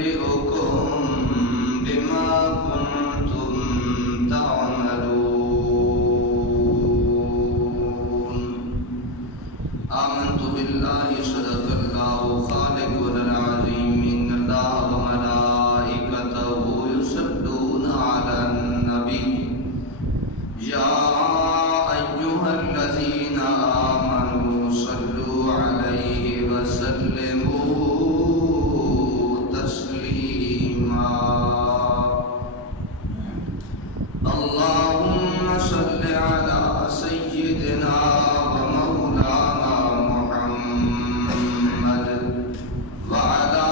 أنبئكم بما كنتم تعملون آمنت بالله صدق الله خالقنا العظيم إن الله وملائكته يصلون على النبي يا أيها الذين آمنوا صلوا عليه وسلموا تسليما اللهم صل على سيدنا ومولانا محمد وعلى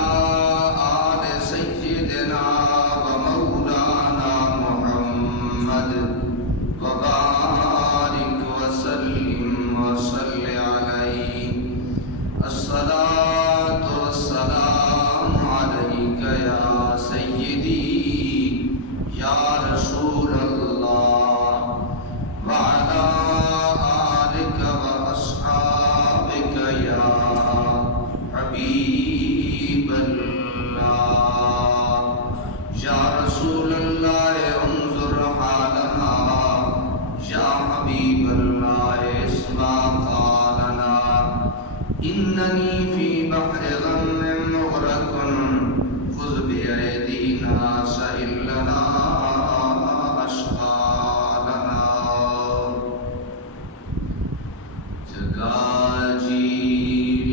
آل سيدنا ومولانا محمد وبارك وسلم وصل عليه الصلاة والسلام عليك يا سيدي يا رسول الله وعلى آلك وأصحابك يا حبيب الله يا رسول الله انظر حالنا يا حبيب الله اسمع قالنا إنني في بحر غم مغرق خذ بأيدينا سهل لنا أشقالنا جگہ جی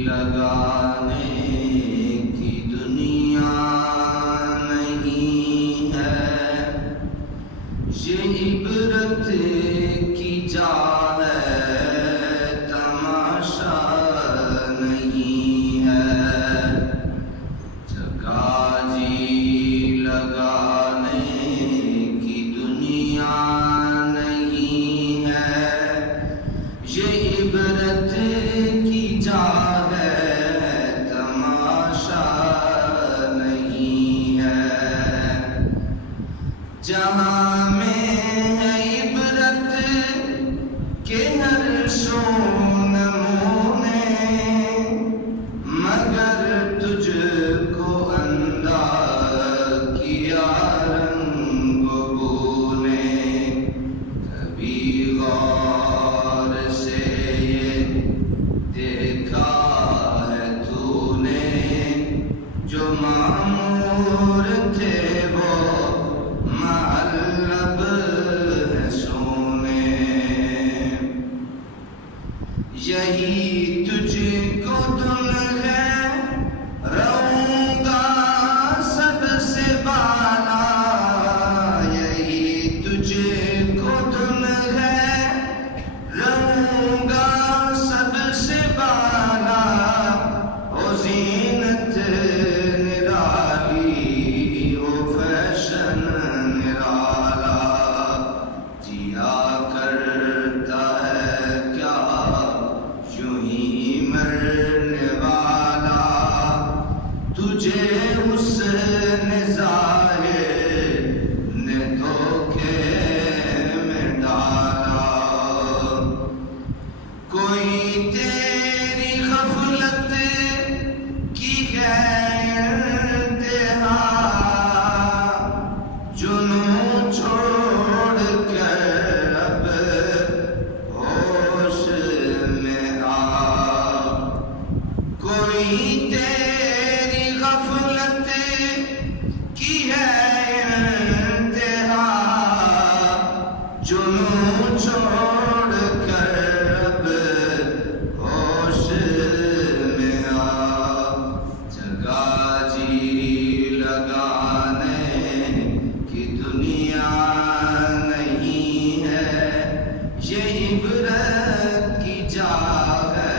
لگانے کی دنیا نہیں ہے یہ عبرت کی جا ہے تماشا نہیں ہے جگہ جی لگانے کی دنیا نہیں ہے یہ عبرت کی جا ہے تماشا نہیں ہے جہاں میں ہے عبرت کے ہر شو نمونے مگر تجھ کو اندھا کیا رنگ بو نے کبھی غور سے یہ دیکھا ہے تو نے جو معمور تھے وہ معلب ہے سونے یہی تجھ کو دل ہے رہوں گا سب سے بالا یہی تجھ کو دل ہے رہوں گا سب سے بالا او زینت نرالی او فیشن نرالا جیا کرتا ہے کیا یوں ہی مرنے والا تجھے حسن ظاہر نے دھوکے میں ڈالا کوئی تیری غفلت کی ہے انتہا جنوں چھوڑ کر اب ہوش میں آ کوئی تیری غفلت کی ہے انتہا جنوں چھوڑ کر اب ہوش میں آ جگہ جی لگانے کی دنیا نہیں ہے یہ عبرت کی جا ہے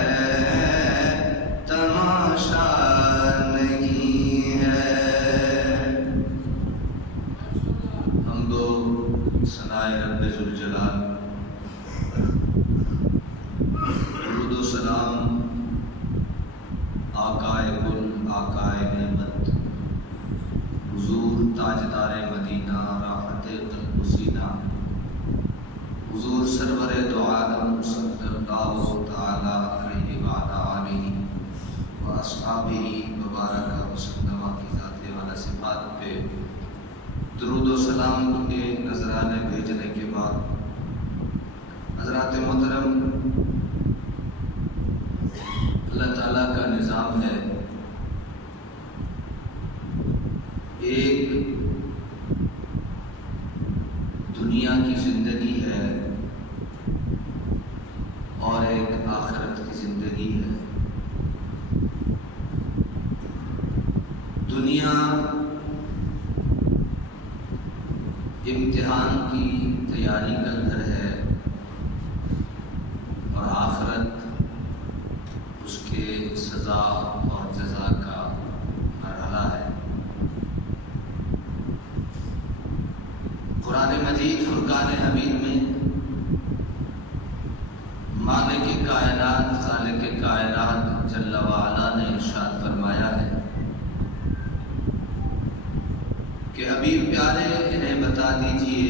تماشا نہیں ہے حمد و ثنائے رب ذوالجلال درود و سلام آقائے گل آقائے نعمت حضور تاجدار مدینہ راحت قلب و سینہ حضور سرور دو عالم صلی اللہ تعالی علیہ وعلی آلہ و اصحابہ مبارکہ وسلم کی ذات والا سے صفحات پہ درود و سلام کے نذرانے بھیجنے کے بعد حضرات محترم، اللہ تعالیٰ کا نظام ہے، ایک دنیا کی زندگی ہے اور ایک آخرت کی زندگی ہے۔ دنیا امتحان کی تیاری کا گھر ہے اور آخرت اس کے سزا اور جزا کا مرحلہ ہے۔ قرآن مجید فرقان حمید میں مالک کائنات خالق کائنات جل وعلا نے ارشاد فرمایا ہے کہ حبیب پیارے انہیں بتا دیجئے،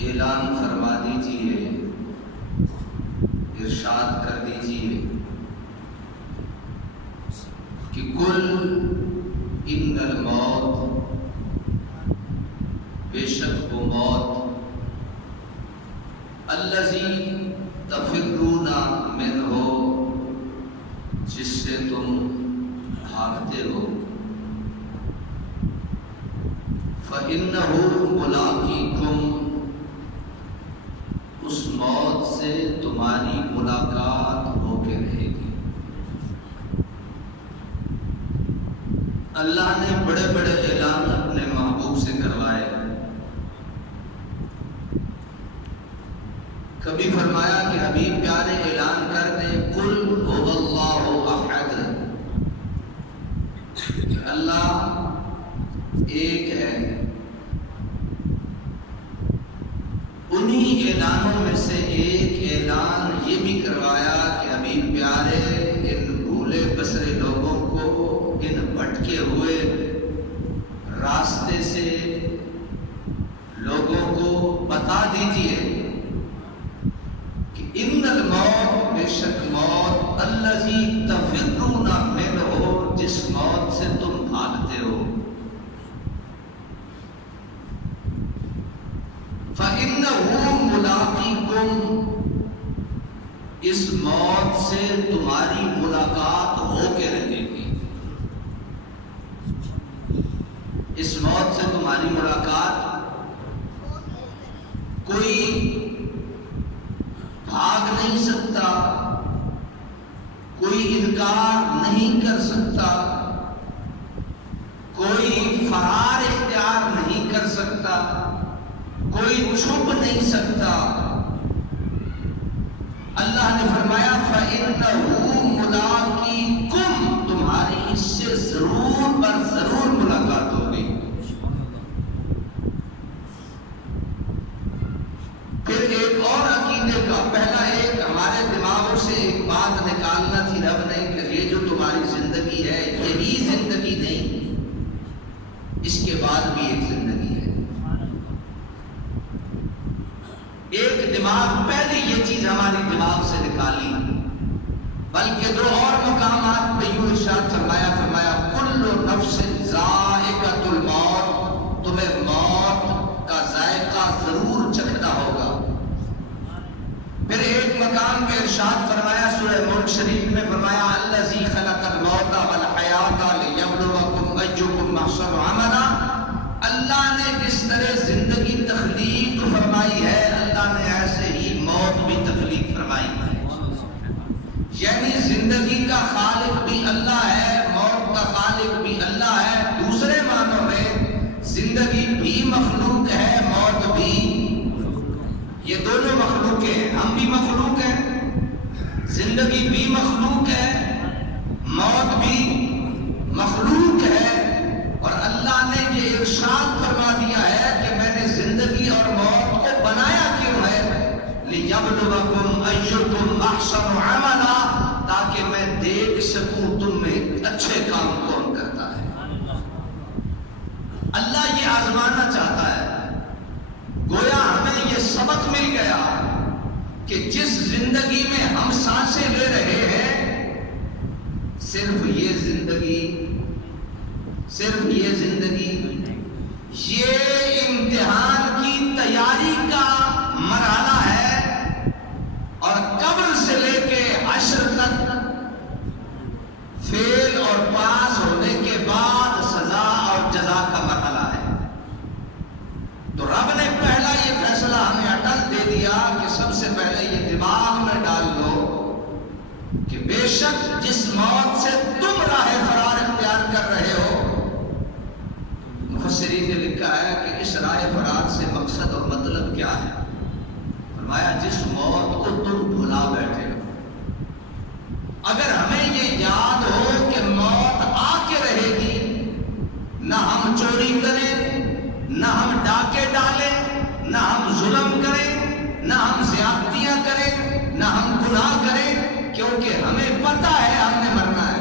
اعلان فرما دیجئے، ارشاد کر دیجئے کہ کل ان الموت، بے شک وہ موت، الذی تفرون منہ، جس سے تم بھاگتے ہو، فَإِنَّهُ مُلَاقِيكُمْ، اس موت سے تمہاری ملاقات ہو کے رہے گی۔ اللہ نے بڑے بڑے اعلان اپنے محبوب سے کروائے۔ کبھی فرمایا کہ حبیب پیارے اعلان کر دیں قُلْ هُوَ اللَّهُ أَحَدٌ، کہ اللہ ایک ہے۔ انہی اعلانوں میں سے ایک اعلان یہ بھی کروایا کہ حبیب پیارے ان بھولے بسرے لوگوں کو، ان بھٹکے ہوئے راستے سے لوگوں کو بتا دیجئے کہ ان الموت، بے شک موت، الذی تفرون منہ، جس موت سے تم بھاگتے ہو، فَإِنَّهُ مُلَاقِيكُمْ، اس موت سے تمہاری ملاقات ہو کے رہے گی۔ اس موت سے تمہاری ملاقات، کوئی بھاگ نہیں سکتا، کوئی انکار نہیں کر سکتا، کوئی فرار اختیار نہیں کر سکتا، کوئی چھپ نہیں سکتا۔ اللہ نے فرمایا فَإِنَّهُ مُلَاقِيكُمْ، تمہاری اس سے ضرور بر ضرور ملاقات ہوگی۔ پھر ایک اور عقیدے کا، پہلا ایک ہمارے دماغوں سے ایک بات نکالنا تھی رب نے کہ یہ جو تمہاری زندگی ہے یہی زندگی نہیں، اس کے بعد بھی ایک زندگی ہے۔ ایک دماغ پہلے یہ چیز ہماری دماغ سے نکالی، بلکہ دو اور مقامات پہ یوں ارشاد فرمایا کل نفس ذائقۃ الموت، تمہیں موت کا ذائقہ ضرور چکھنا ہوگا۔ پھر ایک مقام پہ ارشاد فرمایا سورہ ملک شریف میں فرمایا الذی خلق الموت والحیات لیبلوکم ایکم احسن عملا، اللہ نے جس طرح زندگی تخلیق فرمائی ہے اللہ نے ایسے ہی موت بھی تخلیق فرمائی ہے۔ یعنی زندگی کا خالق بھی اللہ ہے، موت کا خالق بھی اللہ ہے۔ دوسرے معنوں میں زندگی بھی مخلوق ہے، موت بھی، یہ دونوں مخلوق ہیں، ہم بھی مخلوق ہیں، زندگی بھی مخلوق ہے، موت بھی مخلوق ہے۔ اور اللہ نے یہ ارشاد فرما دیا ہے کہ میں نے زندگی اور موت کو بنایا کیوں ہے؟ لِيَبْلُوَكُمْ أَيُّكُمْ أَحْسَنُ عَمَلًا، تاکہ میں دیکھ سکوں تم میں اچھے کام کون کرتا ہے۔ اللہ یہ آزمانا چاہتا ہے۔ گویا ہمیں یہ سبق مل گیا کہ جس زندگی میں ہم سانسیں لے رہے ہیں، صرف یہ زندگی کیا ہے؟ فرمایا جس موت کو تم بھلا بیٹھے ہو. اگر ہمیں یہ یاد ہو کہ موت آ کے رہے گی، نہ ہم چوری کریں، نہ ہم ڈاکے ڈالیں، نہ ہم ظلم کریں، نہ ہم زیادتیاں کریں، نہ ہم گناہ کریں، کیونکہ ہمیں پتہ ہے ہم نے مرنا ہے.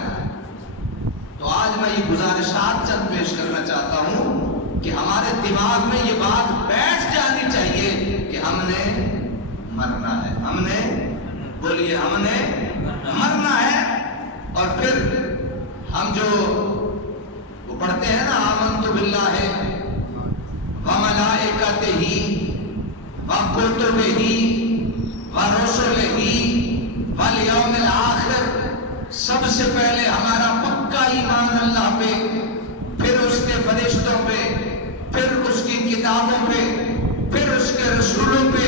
تو آج میں یہ گزارشات چند پیش کرنا چاہتا ہوں کہ ہمارے دماغ میں یہ بات بیٹھ جانی چاہیے کہ ہم نے مرنا ہے. ہم نے، بولیے، ہم نے مرنا ہے. اور پھر ہم جو وہ پڑھتے ہیں نا، آمنت باللہ وملائکتہ وکتبہ ورسلہ والیوم الآخر، سب سے پہلے ہمارا پکا ایمان اللہ پہ، پھر اس کے فرشتوں پہ، پھر اس کی کتابوں پہ، پھر اس کے رسولوں پہ،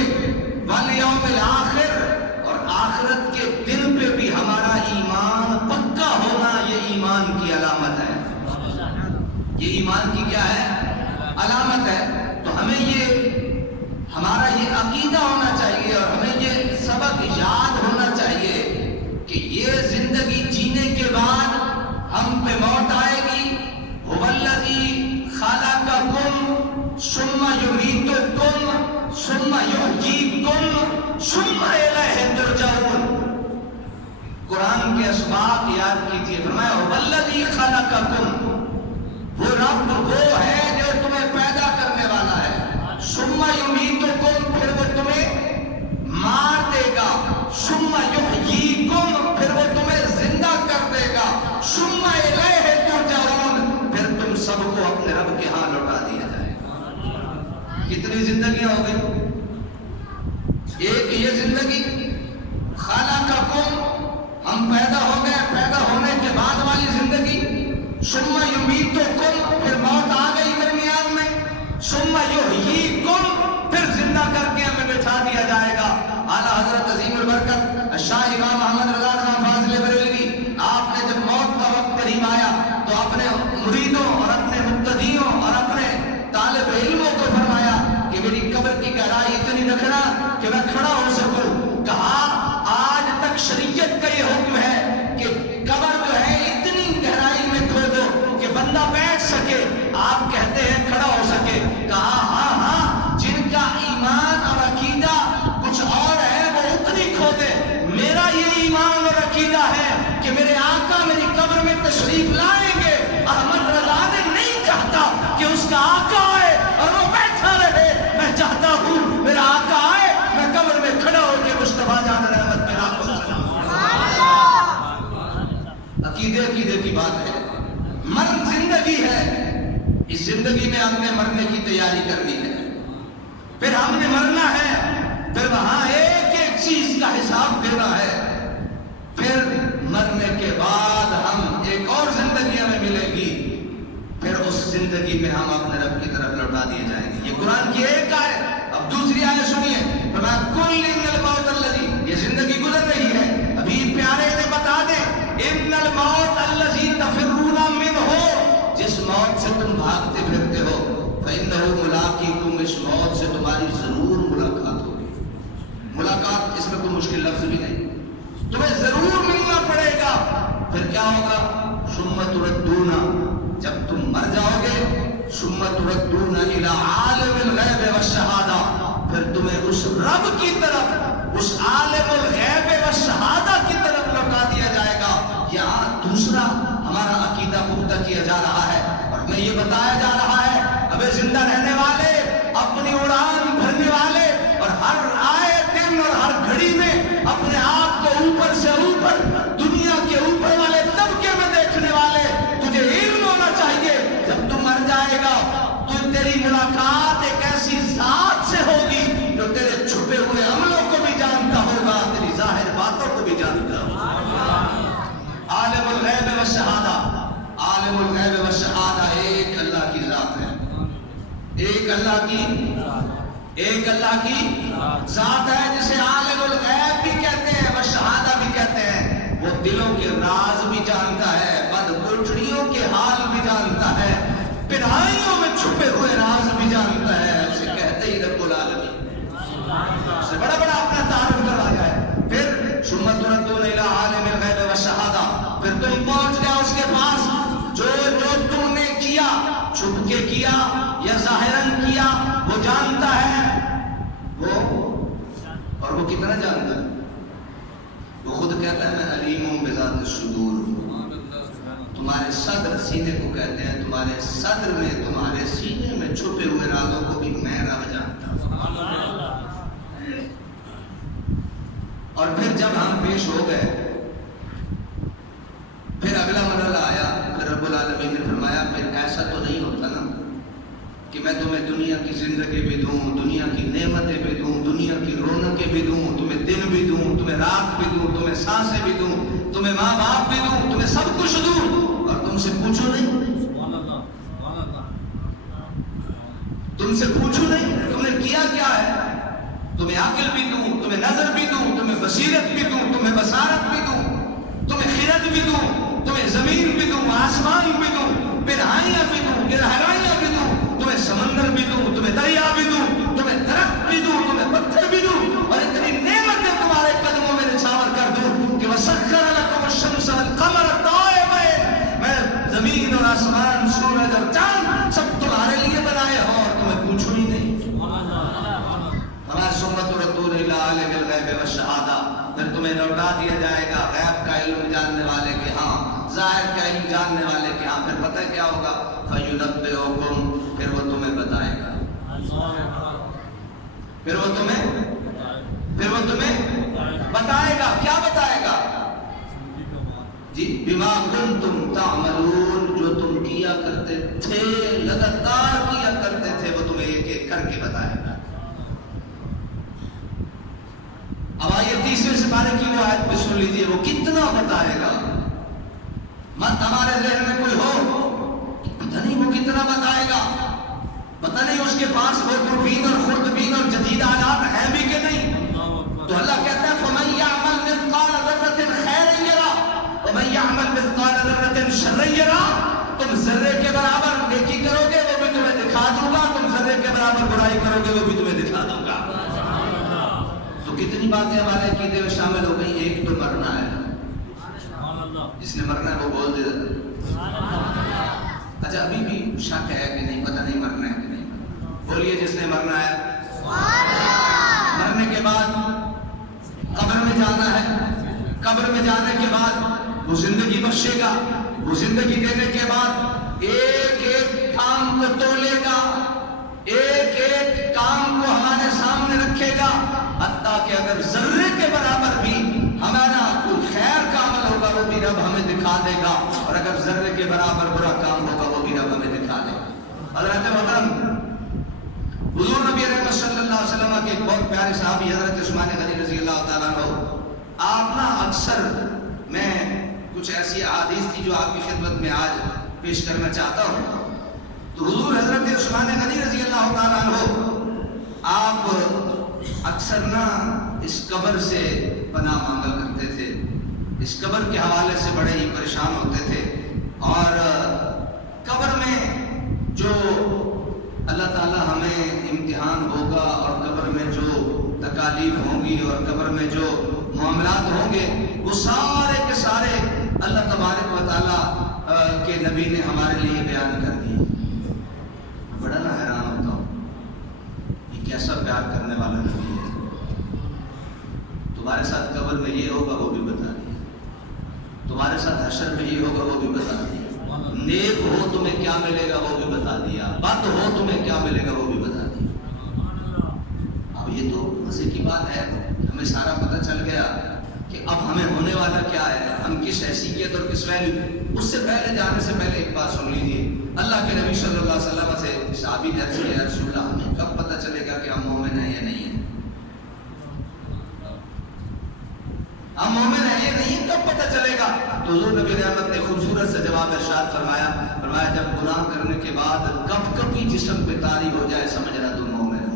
والیوم الآخر، اور آخرت کے دن پہ بھی ہمارا ایمان پکا ہونا، یہ ایمان کی علامت ہے. یہ ایمان کی کیا ہے؟ علامت ہے. تو ہمیں یہ، ہمارا یہ عقیدہ ہونا چاہیے اور ہمیں یہ سبق یاد ہونا چاہیے کہ یہ زندگی جینے کے بعد ہم پہ موت آئے گی. هو الذی خلقکم ثم یمیتکم ثم یحییکم ثم الیہ ترجعون. قرآن کے اسباق یاد کیجیے. فرمایا هو الذی خلقکم، وہ رب وہ ہے جو تمہیں پیدا کرنے والا ہے. ثم یمیتکم، پھر وہ تمہیں مار دے گا. ثم یحییکم، پھر وہ تمہیں زندہ کر دے گا. ثم الیہ ترجعون، پھر تم سب کو اپنے رب کے ہاں لوٹا دیا جائے گا. کتنی زندگیاں ہو گئی؟ ایک یہ زندگی خلقکم، ہم پیدا ہو گئے، پیدا ہونے کے بعد والی زندگی. ثم یمیتکم، پھر موت آ گئی درمیان میں. ثم یحییکم، پھر زندہ کر کے ہمیں بٹھا دیا جائے گا. اعلیٰ حضرت عظیم البرکت شاہ امام محمد رضا خان فاضل بریلوی، آپ نے جب موت کا وقت قریب آیا تو اپنے مریدوں اور اپنے مقتدیوں اور اپنے طالب علموں کو فرمایا کہ میری قبر کی گہرائی اتنی رکھنا کہ میں کھڑا ہو سکوں. کہا آج تک شریعت کا یہ حکم ہے کہ قبر جو ہے اتنی گہرائی میں کھودو کہ بندہ بیٹھ سکے. آپ کہتے ہیں کھڑا ہو سکے. کہا ہاں ہاں، جن کا ایمان اور عقیدہ کچھ اور ہے وہ اتنی کھودے. میرا یہ ایمان اور عقیدہ ہے کہ میرے آقا میری قبر میں تشریف لائیں گے. احمد رضا نے نہیں چاہتا کہ اس کا آقا آئے اور وہ بیٹھا رہے. میں چاہتا ہوں میرا آقا آئے، میں قبر میں کھڑا ہو کے مصطفیٰ جان رحمت پہ آپ کو سلام. عقیدے کی بات ہے. مرن زندگی ہے، اس زندگی میں ہم نے مرنے کی تیاری کرنی ہے. پھر ہم نے مرنا ہے، پھر وہاں ایک ایک چیز کا حساب دینا ہے. پھر مرنے کے بعد ہم ایک اور زندگی ہمیں ملے گی. پھر اس زندگی میں ہم اپنے رب کی طرف لوٹا دیے جائیں گے. یہ قرآن کی ایک آیت. اب دوسری آیت سنیے. فرمایا کل ان الموت الذی، یہ زندگی گزر رہی ہے. ابھی پیارے نے بتا دیں ان الموت الذی تفرون منہ، جس موت سے تم بھاگتے پھرتے ہو، فإنہ ملاقیکم، اس موت سے تمہاری ضرور ملاقات ہوگی. ملاقات اس میں کوئی مشکل لفظ بھی نہیں، تمہیں ضرور ملنا پڑے گا. پھر کیا ہوگا؟ ثم تردون، جب تم مر جاؤ گے، ثم تردون الی عالم الغیب والشہادہ، پھر تمہیں اس رب کی طرف، اس عالم الغیب والشہادہ کی طرف لوٹا دیا جائے گا. یہاں دوسرا ہمارا عقیدہ پختہ کیا جا رہا ہے اور ہمیں یہ بتایا جا رہا ہے ابھی زندہ رہنے والے، اپنی اڑان بھرنے والے، اور ہر آئے دن اور ہر گھڑی میں اپنے آپ کو اوپر سے اوپر، دنیا کے اوپر والے طبقے میں دیکھنے والے، تجھے علم ہونا چاہیے جب تم مر جائے گا تو تیری ملاقات ایک ایسی ذات سے ہوگی جو تیرے چھپے ہوئے عملوں کو بھی جانتا ہوگا، تیری ظاہر باتوں کو بھی جانتا ہوگا. عالم الغیب والشہادہ، عالم الغیب والشہادہ ایک اللہ کی ذات ہے. ایک اللہ کی ذات ہے جسے عالم الغیب بھی کہتے ہیں والشہادہ بھی کہتے ہیں. وہ دلوں کے راز بھی جانتا ہے، بد کوٹڑیوں کے حال بھی جانتا ہے، پنہائیوں میں چھپے ہوئے راز بھی جانتا ہے. اسے کہتے ہی رب العالمین. چھپ کے کیا یا ظاہراً کیا، وہ جانتا ہے، وہ اور وہ کتنا جانتا ہے؟ وہ خود کہتا ہے میں علیم ہوں بذات الصدور. تمہارے صدر سینے کو کہتے ہیں، تمہارے صدر میں، تمہارے سینے میں چھپے ہوئے رازوں کو بھی میں رب جانتا ہوں. اور پھر جب ہم پیش ہو گئے، پھر اگلا مرحلہ آیا. پھر رب العالمین نے فرمایا پھر ایسا تو نہیں ہوتا نا کہ میں تمہیں دنیا کی زندگی بھی دوں، دنیا کی نعمتیں بھی دوں، دنیا کی رونقیں بھی دوں، تمہیں دن بھی دوں، تمہیں رات بھی دوں، تمہیں سانسیں بھی دوں، تمہیں ماں باپ بھی دوں، تمہیں سب کچھ دوں اور تم سے پوچھو نہیں. تم سے پوچھو نہیں تم نے کیا کیا ہے. تمہیں عقل بھی دوں، تمہیں نظر بھی دوں، تمہیں بصیرت بھی دوں، تمہیں بصارت بھی دوں، تمہیں خرد بھی دوں، تمہیں زمین بھی دوں، آسمان بھی دوں، پنہائیاں بھی دوں، گہرائیاں بھی دوں، تمہیں سمندر بھی دوں، تمہیں دریا بھی دوں، تمہیں درخت بھی دوں، تمہیں پتھر بھی دوں، اور اتنی نعمتیں تمہارے قدموں میں نچھاور کر دوں کہ وَسَخَّرَ لَكُمُ الشَّمْسَ وَالْقَمَرَ دَائِبَيْنِ، میں زمین اور آسمان، سورج اور چاند سب تمہارے لیے بنائے ہوں اور تمہیں پوچھو ہی نہیں. ہمارے سنت ردود الی عالم الغیب والشہادہ، پھر تمہیں لوٹا دیا جائے گا غیب کا علم جاننے والے کے ہاں، ظاہر کا علم جاننے والے کے ہاں. پھر پتہ کیا ہوگا؟ فَيُنَبِّئُكُم، پھر وہ تمہیں بتائے گا. پھر وہ تمہیں بتائے گا. کیا بتائے گا؟ جی بما کنتم تعملون، جو تم کیا کرتے تھے، لگاتار کیا کرتے تھے، وہ تمہیں ایک ایک کر کے بتائے گا. اب آئیے تیسرے سپارے کی وہ آیت پہ سن لیجیے، وہ کتنا بتائے گا. مت ہمارے ذہن میں کوئی ہو پتہ نہیں وہ کتنا بتائے گا، پتہ نہیں اس کے پاس وہ دوربین اور خوردبین اور جدید آلات ہیں بھی کہ نہیں. تو اللہ کہتا ہے فَمَن يَعْمَلْ مِثْقَالَ ذَرَّةٍ خَيْرًا يَرَهُ وَمَن يَعْمَلْ مِثْقَالَ ذَرَّةٍ شَرًّا يَرَهُ. تم ذرے کے برابر نیکی کرو گے وہ بھی تمہیں دکھا دوں گا، تم ذرے کے برابر برائی کرو گے وہ بھی تمہیں دکھا دوں گا. تو کتنی باتیں ہمارے عقیدے میں شامل ہو گئی. ایک تو مرنا ہے، جس نے مرنا ہے وہ بول دے دیتا. اچھا ابھی بھی شک ہے کہ نہیں، پتہ نہیں مرنا ہے کہ نہیں. بولیے جس نے مرنا ہے. مرنے کے بعد قبر میں جانا ہے، قبر میں جانے کے بعد وہ زندگی بخشے گا، وہ زندگی دینے کے بعد ایک ایک کام کو تولے گا، ایک ایک کام کو ہمارے سامنے رکھے گا، حتیٰ کہ اگر ذرے کے برابر بھی ہمارا کوئی خیر کا عمل ہوگا وہ بھی رب ہمیں دکھا دے گا، اور اگر ذرے کے برابر برا کام ہوگا وہ بھی رب ہمیں دکھا دے گا. حضرت محترم حضور نبی رحمت صلی اللہ علیہ وسلم کے ایک بہت پیارے صحابی حضرت عثمان غنی رضی اللہ تعالیٰ عنہ، آپ نا اکثر، میں کچھ ایسی احادیث تھی جو آپ کی خدمت میں آج پیش کرنا چاہتا ہوں. تو حضور حضرت عثمان غنی رضی اللہ تعالیٰ عنہ آپ اکثر نا اس قبر سے پناہ مانگا کرتے تھے، اس قبر کے حوالے سے بڑے ہی پریشان ہوتے تھے. اور قبر میں جو اللہ تعالیٰ ہمیں امتحان ہوگا اور قبر میں جو تکالیف ہوں گی اور قبر میں جو معاملات ہوں گے وہ سارے کے سارے اللہ تبارک و تعالیٰ کے نبی نے ہمارے لیے بیان کر دیے. بڑا نا حیران ہوتا ہوں یہ کیسا پیار کرنے والا نبی ہے. تمہارے ساتھ قبر میں یہ ہوگا وہ بھی بتا دیا، تمہارے ساتھ حشر میں یہ ہوگا وہ بھی بتا دیا، نیک ہو تمہیں کیا ملے گا وہ بھی بتا دیا، بد ہو تمہیں کیا ملے گا وہ بھی بتا دیا. اب یہ تو مزے کی بات ہے، ہمیں سارا پتہ چل گیا کہ اب ہمیں ہونے والا کیا ہے، ہم کس حیثیت اور کس ویلیو. اس سے پہلے جانے سے پہلے ایک بات سن لیجیے. اللہ کے نبی صلی اللہ علیہ وسلم سے صحابی نے عرض کیا، یا رسول اللہ ہمیں کب پتہ چلے گا کہ ہم مومن ہیں یا نہیں ہیں؟ ہم مومن ہیں یا نہیں ہیں کب پتہ چلے گا؟ تو حضور نبی رحمت نے خوبصورت سے جواب ارشاد فرمایا جب گناہ کرنے کے بعد کب کبھی جسم پہ طاری ہو جائے سمجھنا تم مومن ہو.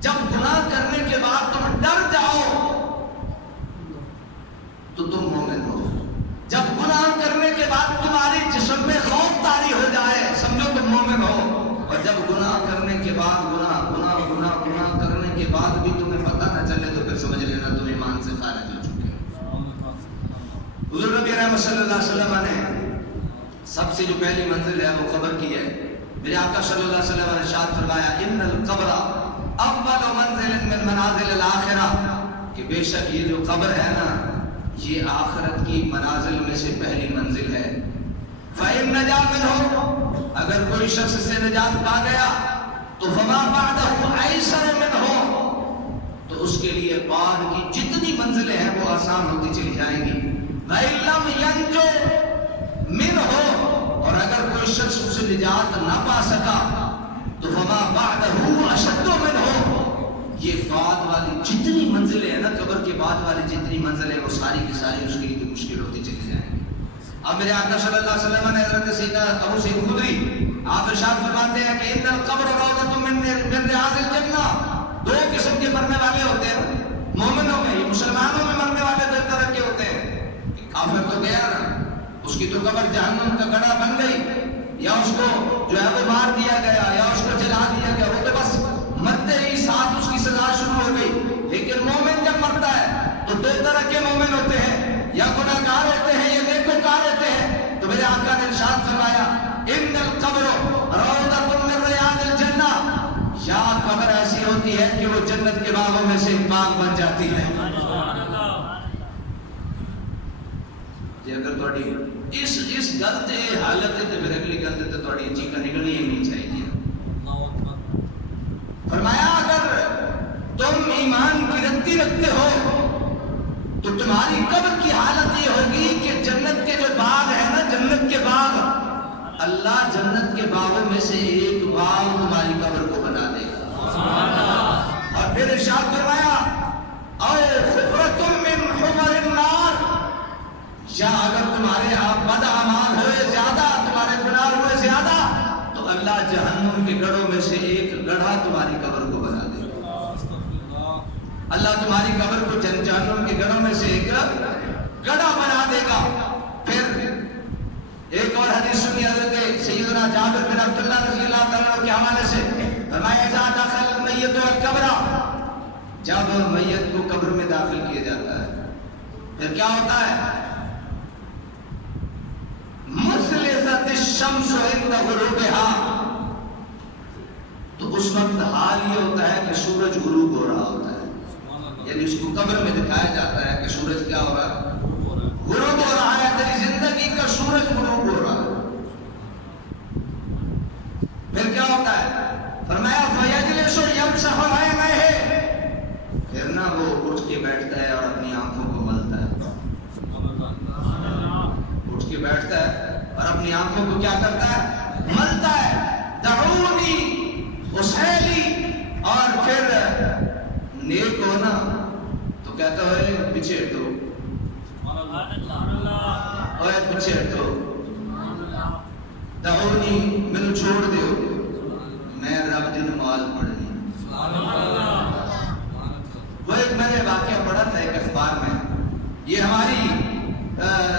جب گناہ کرنے کے بعد تم ڈر جاؤ تو تم مومن ہو. جب گناہ کرنے کے بعد تمہاری جسم میں خوف طاری ہو جائے سمجھو تم مومن ہو. اور جب گناہ کرنے کے بعد گناہ کرنے کے بعد بھی تمہیں پتہ نہ چلے تو پھر سمجھ لینا تم ایمان سے خارج ہو چکے. حضور نبی رحمت صلی اللہ علیہ وسلم نے سب سے جو پہلی منزل ہے وہ قبر کی ہے. میرے آقا صلی اللہ علیہ وسلم نے ارشاد فرمایا ان القبر اول منزل من منازل الاخرہ، کہ بے شک یہ جو قبر ہے نا یہ آخرت کی منازل میں سے پہلی منزل ہے. فَإِن نَجَا مِنْهُ، اگر کوئی شخص سے نجات پا گیا تو فَمَا بَعْدَهُ أَيْسَرُ مِنْهُ، تو اس کے لیے بعد کی جتنی منزلیں ہیں وہ آسان ہوتی چلی جائیں گی. وَإِن لَمْ يَنْجُ مِنْهُ، اور اگر کوئی شخص اس سے نجات نہ پا سکا تو فَمَا بَعْدَهُ أَشَدُّ مِنْهُ، یہ بعد والی جتنی منزلیں ہیں نا قبر کے بعد والی جتنی منزلیں وہ ساری کی ساری اس کے لیے مشکل ہوتی چلی جائیں گی. اب میرے آقا صلی اللہ علیہ وسلم نے حضرت سیدنا ابو سعید خدری آپ ارشاد فرماتے ہیں کہ ان القبر روضۃ من ریاض الجنہ، دو قسم کے مرنے والے ہوتے ہیں مومنوں میں، مسلمانوں میں مرنے والے دو طرح کے ہوتے ہیں. کافر تو گیا نا، اس کی تو قبر جہنم کا گڑھا بن گئی، یا اس کو جو ہے وہ مار دیا گیا یا اس کو جلا دیا گیا، وہ تو بس مرتے ہی ساتھ اس کی سزا شروع ہو گئی. لیکن مومن جب مرتا ہے تو دو طرح کے مومن ہوتے ہیں، یا گناہگار ہوتے ہیں یا نیکوکار ہوتے ہیں. تو میرے آقا نے ارشاد فرمایا ان القبر روضۃ من ریاض الجنہ، یا قبر ایسی ہوتی ہے کہ وہ جنت کے باغوں میں سے ایک باغ بن جاتی ہے. جی اگر تھوڑی اس غلط حالت تے پھر اگلی غلط تے تھوڑی چیخ نکلنی ہی نہیں چاہیے. فرمایا اگر تم ایمان کی رتی رکھتے ہو تو تمہاری قبر کی حالت یہ ہوگی کہ جنت کے جو باغ ہے نا، جنت کے باغ، اللہ جنت کے باغوں میں سے ایک باغ تمہاری قبر کو بنا دے گا. اور پھر ارشاد فرمایا او حفرۃ من حفر النار، یا اگر تمہارے بد اعمال ہوئے زیادہ، تمہارے گناہ ہوئے زیادہ، تو اللہ جہنم کے گڑھوں میں سے ایک گڑھا تمہاری قبر کو بنا دے گا. اللہ تمہاری قبر کو جہنم کے گڑھوں میں سے ایک گڑھا بنا دے گا. پھر ایک اور حدیث سنی حضرت سیدنا جابر بن عبداللہ رضی اللہ تعالیٰ عنہ کے حوالے سے، فرمایا اذا دخل المیت القبر، جب میت کو قبر میں داخل کیا جاتا ہے پھر کیا ہوتا ہے؟ مثلثت الشمس عند غروبها، تو اس وقت حال یہ ہوتا ہے کہ سورج غروب ہو رہا ہوتا ہے. یعنی اس کو قبر میں دکھایا جاتا ہے کہ سورج کیا ہو رہا ہے؟ غروب ہو رہا ہے. تیری زندگی کا سورج غروب ہو رہا ہے. پھر کیا ہوتا ہے؟ فرمایا فَيَجْلِسُ يَمْسَحُ عَيْنَيْهِ، پھر نہ وہ اٹھ کے بیٹھتا ہے اور اپنی آنکھوں کو ملتا ہے. اٹھ کے بیٹھتا ہے اور اپنی آنکھوں کو کیا کرتا ہے؟ ملتا ہے. دعونی اسیلی، اور پھر نیک ہونا تو کہتا ہے پیچھے ہٹو، اوے پیچھے ہٹو. دعونی مینوں چھوڑ دیو، میں رب دی نماز پڑھنی. وہ ایک میں نے واقعہ پڑھا تھا ایک اخبار میں. یہ ہماری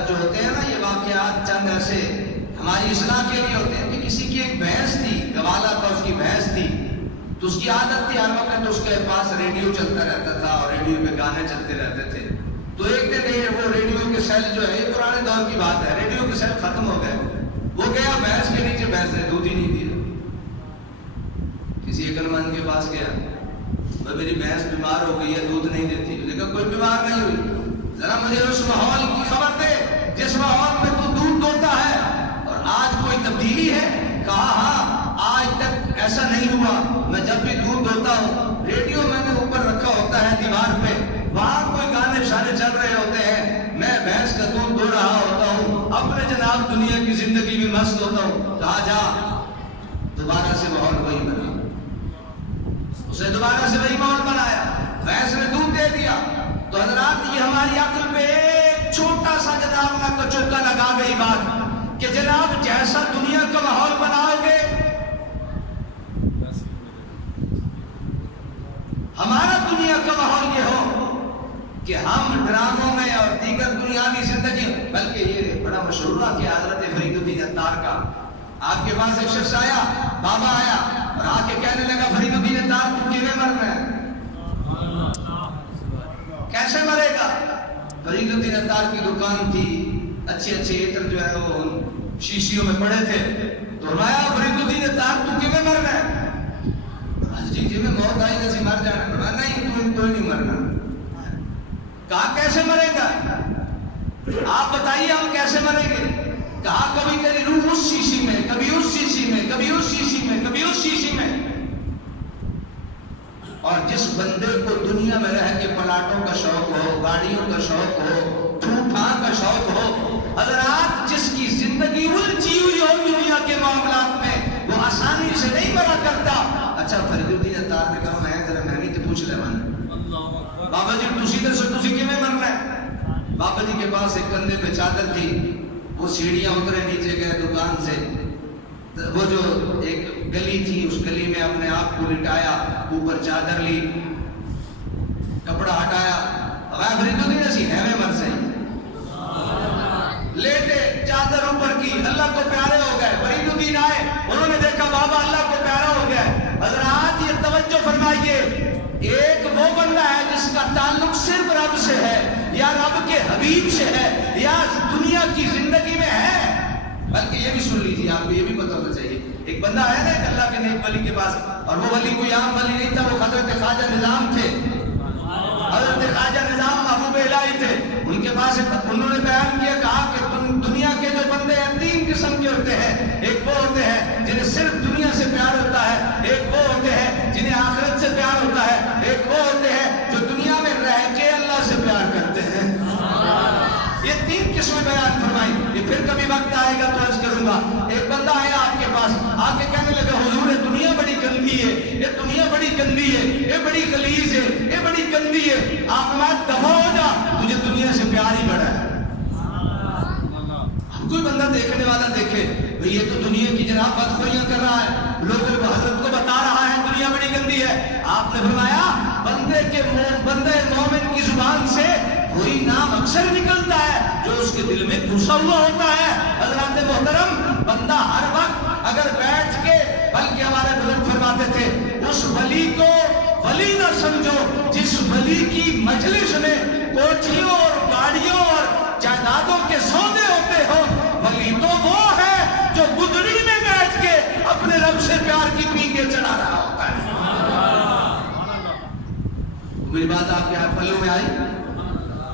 جو ہوتے ہیں نا یہ واقعات چند ایسے ہماری اصلاح کے لیے ہوتے ہیں. کہ کسی کی ایک بھینس تھی، گوالا تھا، اس کی بھینس تھی، تو اس کی عادت تھی ہر وقت اس کے پاس ریڈیو چلتا رہتا تھا اور ریڈیو پہ گانے چلتے رہتے تھے. تو ایک دن وہ ریڈیو کے سیل جو ہے، یہ پرانے دور کی بات ہے، ریڈیو کے سیل ختم ہو گئے. وہ گیا بھینس کے نیچے، بھینس نے دودھ ہی نہیں دیا. کسی عقل مند کے پاس گیا، وہ میری بھینس بیمار ہو گئی ہے، دودھ نہیں دیتی. لیکن کوئی بیمار نہیں ہوئی، ذرا مجھے اس ماحول کی خبر دے جس ماحول میں تو دودھ دوتا ہے، اور آج کوئی تبدیلی ہے؟ کہا ہاں آج تک ایسا نہیں ہوا. میں جب بھی دودھ دوتا ہوں ریڈیو میں نے اوپر رکھا ہوتا ہے دیوار پہ، وہاں کوئی گانے شانے چل رہے ہوتے ہیں، میں بھینس کا دودھ دو رہا ہوتا ہوں، اپنے جناب دنیا کی زندگی میں مست ہوتا ہوں. کہا جا. دوبارہ سے ماحول وہی بنا، اسے دوبارہ سے وہی ماحول بنایا، بھینس نے دودھ دے دیا. تو حضرات یہ ہماری عقل پہ ایک چھوٹا سا جناب نہ کچوکا لگا گئی بات کہ جناب جیسا دنیا کا ماحول بناؤ گے، ہمارا دنیا کا ماحول یہ ہو کہ ہم ڈراموں میں اور دیگر دنیاوی زندگی، بلکہ یہ بڑا مشہور ہوا کہ حضرت فرید الدین اتار کا آپ کے پاس ایک شخص آیا، بابا آیا اور آ کے کہنے لگا فرید الدین اتار تو کیویں مرنا ہے، کیسے مرے گا؟ فرید الدین اتار کی دکان تھی، اچھے عطر جو ہے وہ شیشیوں میں پڑے تھے، تو فرمایا فرید الدین اتار تو کیویں مرنا ہے؟ جی جی میں موت آئی جیسی مر جانا. فرمایا نہیں تم کوئی نہیں مرنا. کہا کیسے مرے گا؟ آپ بتائیے ہم کیسے مریں گے؟ کہا کبھی تیری روح اس شیشی میں، کبھی اس شیشی میں، کبھی اس شیشی میں، کبھی اس شیشی میں. اور جس بندے کو دنیا میں رہ کے پلاٹوں کا شوق ہو، گاڑیوں کا شوق ہو، ٹھوٹھاں کا شوق ہو، حضرات جس کی زندگی الجھی ہوئی ہو دنیا کے معاملات میں، وہ آسانی سے نہیں مرا کرتا. اچھا فرید الدین اتار نے کہا میں ذرا میں بھی تو پوچھ لے بابا جی تسی دسو تسی کیویں مرنا ہے؟ بابا جی کے پاس ایک کندھے پہ چادر تھی، وہ سیڑھیاں اترے نیچے گئے دکان سے، وہ جو ایک گلی تھی اس گلی میں اپنے آپ کو لٹایا، اوپر چادر لی، کپڑا ہٹایا، فرید الدین ایسی ہیویں مر سے لیٹے، چادر اوپر کی، اللہ کو پیارے ہو گئے. فرید الدین آئے، انہوں نے دیکھا بابا اللہ کو پیارا ہو گیا. حضرات یہ توجہ فرمائیے، ایک وہ بندہ ہے جس کا تعلق صرف رب سے ہے، یا رب کے حبیب سے ہے، یا دنیا کی زندگی میں ہے. بلکہ یہ بھی سن لیجیے، آپ کو یہ بھی پتہ ہونا چاہیے، ایک بندہ آیا نا ایک اللہ کے نیک ولی کے پاس، اور وہ ولی کوئی عام ولی نہیں تھا، وہ حضرت خواجہ نظام تھے. حضرت خواجہ نظام محبوب الہی تھے. ان کے پاس انہوں نے بیان کیا، کہا کہ دنیا کے جو بندے ہیں تین قسم کے ہوتے ہیں. ایک وہ ہوتے ہیں جنہیں صرف دنیا سے پیار ہوتا ہے، ایک وہ ہوتے ہیں جنہیں آخرت سے پیار ہوتا ہے، ایک وہ ہوتے ہیں جو دنیا میں رہ کے اللہ سے پیار کرتے ہیں. یہ تین قسمیں بیان فرمائی. یہ پھر کبھی وقت آئے گا تو عرض کروں گا. ایک بندہ آیا آپ کے پاس، آ کے کہنے لگا حضور یہ دنیا بڑی گندی ہے، یہ دنیا بڑی گندی ہے، یہ بڑی غلیظ ہے، یہ بڑی گندی ہے. آپ میں دفع ہو جا، تجھے دنیا سے پیار ہی بڑا ہے. کوئی بندہ دیکھنے والا دیکھے بھئی یہ تو دنیا کی جناب بدخوریاں کر رہا ہے، لوگوں کو حضرت کو بتا رہا ہے دنیا بڑی گندی ہے. آپ نے فرمایا بندے مومن کی زبان سے وہی نام اکثر نکلتا ہے جو اس کے دل میں گھسا ہوا ہوتا ہے. حضرات محترم، بندہ ہر وقت اگر بیٹھ کے، بلکہ ہمارے بزرگ فرماتے تھے اس ولی کو ولی نہ سمجھو جس ولی کی مجلس میں کوٹھیوں اور گاڑیوں اور جائیدادوں کے سودے ہوتے ہو. ولی تو وہ ہے جو گدڑی میں بیٹھ کے اپنے رب سے پیار کی پیکے چڑھا رہا ہوتا ہے. میری بات آپ کے ہاتھ پلوں میں آئی؟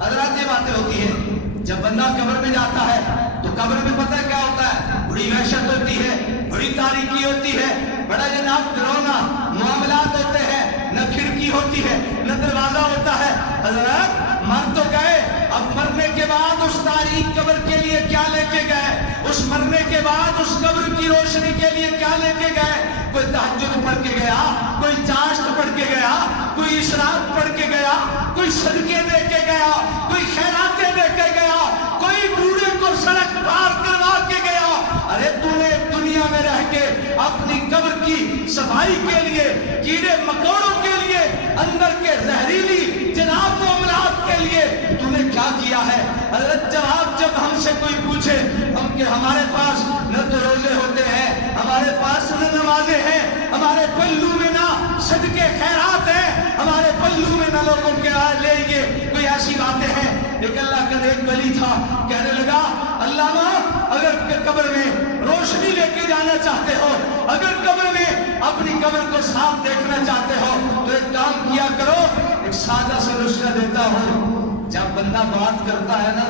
حضرات یہ باتیں ہوتی ہیں جب بندہ قبر میں جاتا ہے تو قبر میں پتہ کیا ہوتا ہے؟ بڑی وحشت ہوتی ہے، بڑی تاریکی ہوتی ہے، بڑا جناب ڈراؤنا معاملات ہوتے ہیں، نہ کھڑکی ہوتی ہے نہ دروازہ ہوتا ہے. حضرات مر تو گئے، اب مرنے کے بعد اس تاریک قبر کے لیے کیا لے کے گئے؟ اس مرنے کے بعد اس قبر کی روشنی کے لیے کیا لے کے گئے؟ کوئی تہجد پڑھ کے گیا، کوئی چاشت پڑھ کے گیا، کوئی اشراق پڑھ کے گیا، کوئی صدقے دے کے گیا، کوئی خیراتیں دے کے گیا، کوئی بوڑھے کو سڑک پار کروا کے گیا. ارے تو نے دنیا میں رہ کے اپنی قبر کی صفائی کے لیے، کیڑے مکوڑوں کے لیے، اندر کے زہریلی جناب معاملات کے لیے تو نے کیا کیا ہے؟ حضرت جب ہم سے کوئی پوچھے ہم کہ ہمارے پاس نہ تو روزے ہوتے ہیں، ہمارے پاس نہ نمازیں ہیں، ہمارے پلو میں نہ صدقے خیرات ہیں، ہمارے پلو میں نہ لوگوں کے لے یہ کوئی ایسی باتیں ہیں. ایک اللہ کا ایک ولی تھا، کہنے لگا علامہ اگر قبر میں روشنی لے کے جانا چاہتے ہو، اگر قبر میں اپنی قبر کو صاف دیکھنا چاہتے ہو تو ایک کام کیا کرو. ایک سادہ سا نسخہ دیتا ہوں، جب بندہ بات کرتا ہے نا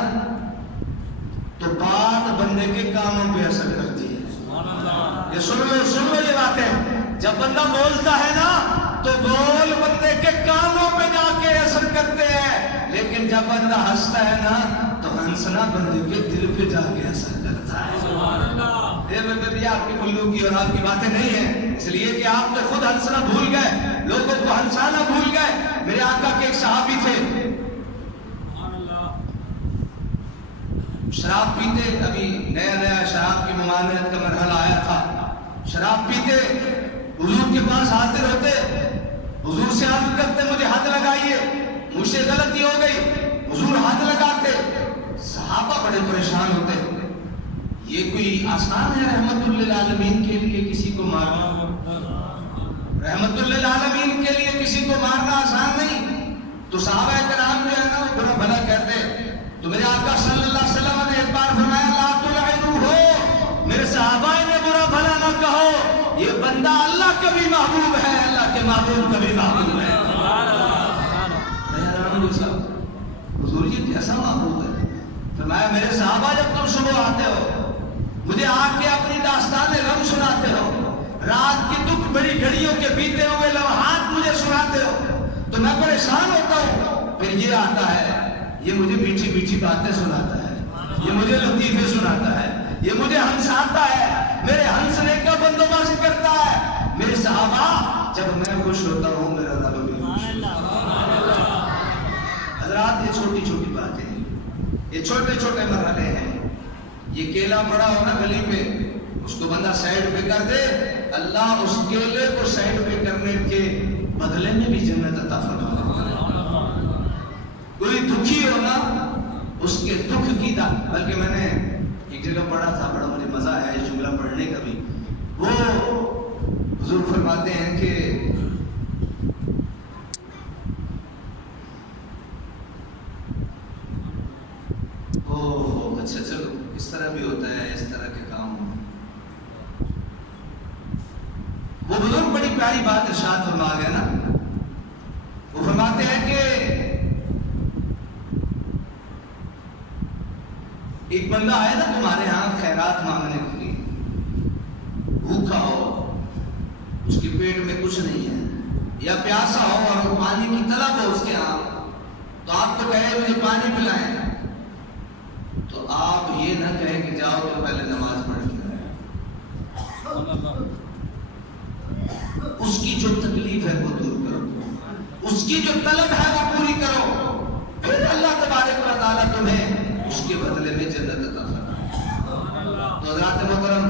تو بات بندے کے کانوں پہ اثر کرتی ہے. یہ سن لو یہ باتیں. جب بندہ بولتا ہے نا تو بول بندے کے کانوں پہ جا کے اثر کرتے ہیں، لیکن جب بندہ ہنستا ہے نا تو ہنسنا بندے کے دل پہ جا کے اثر کرتا ہے. یہ بھی آپ کی پلو کی اور آپ کی باتیں نہیں ہیں، اس لیے کہ آپ تو خود ہنسنا بھول گئے، لوگوں کو ہنسانا بھول گئے. میرے آقا کے ایک صحابی تھے، شراب پیتے، ابھی نیا شراب کی ممانعت کا مرحلہ آیا تھا. شراب پیتے، حضور کے پاس حاضر ہوتے، حضور سے عرض کرتے مجھے حد لگائیے، مجھ سے غلطی ہو گئی. حضور حد لگاتے، صحابہ بڑے پریشان ہوتے. یہ کوئی آسان ہے رحمت للعالمین کے لیے کسی کو مارنا؟ رحمت للعالمین کے لیے کسی کو مارنا آسان نہیں. تو صحابہ کرام جو ہے نا وہ برا بھلا کہتے. تو میرے آقا صلی اللہ علیہ وسلم نے ایک بار فرمایا لا تلعنوہ، یہ بندہ اللہ کا بھی محبوب ہے، اللہ کے محبوب کا بھی محبوب ہے۔ حضور یہ کیسا محبوب ہے؟ فرمایا میرے صحابہ جب تم صبح آتے ہو مجھے آ کے اپنی داستان غم سناتے ہو، رات کی دکھ بڑی گھڑیوں کے بیتے ہوئے لمحات مجھے سناتے ہو تو میں پریشان ہوتا ہوں، پھر یہ آتا ہے، یہ مجھے میٹھی میٹھی باتیں سناتا ہے، یہ مجھے لطیفے سناتا ہے، یہ مجھے ہنساتا ہے، میرے ہنسنے کا بندوبست کرتا ہے۔ میرے صحابہ جب میں خوش ہوتا ہوں میرا رب بھی خوش ہوتا ہے۔ حضرات یہ چھوٹی چھوٹی باتیں ہیں، یہ چھوٹے چھوٹے مرحلے ہیں۔ یہ کیلا پڑا ہو نا گلی پہ، اس کو بندہ سائڈ پہ کر دے، اللہ اس کیلے کو سائڈ پہ کرنے کے بدلے میں بھی جنت عطا فرمائے۔ کوئی دکھی ہو نا اس کے دکھ کی دا، بلکہ میں نے ایک جگہ پڑھا تھا، بڑا مجھے مزہ آیا اس جملہ پڑھنے کا بھی۔ وہ حضور فرماتے ہیں کہ اچھا چلو اس طرح بھی ہوتا ہے، اس طرح کے کام۔ وہ بزرگ بڑی پیاری بات ارشاد فرما گئے نا، وہ فرماتے ہیں کہ ایک بندہ آئے نا تمہارے ہاں خیرات مانگنے کے لیے، بھوکا ہو، اس کے پیٹ میں کچھ نہیں ہے، یا پیاسا ہو اور پانی کی طلب ہو اس کے ہاں، تو آپ کو کہے مجھے پانی پلائیں، تو آپ یہ نہ کہیں کہ جاؤ تو پہلے نماز پڑھ کے اس کی جو تکلیف ہے وہ دور کرو، اس کی جو طلب ہے وہ پوری کرو، پھر اللہ تبارک و تعالیٰ تمہیں اس کے بدلے میں جنت عطا فرمائے۔ تو حضرات محترم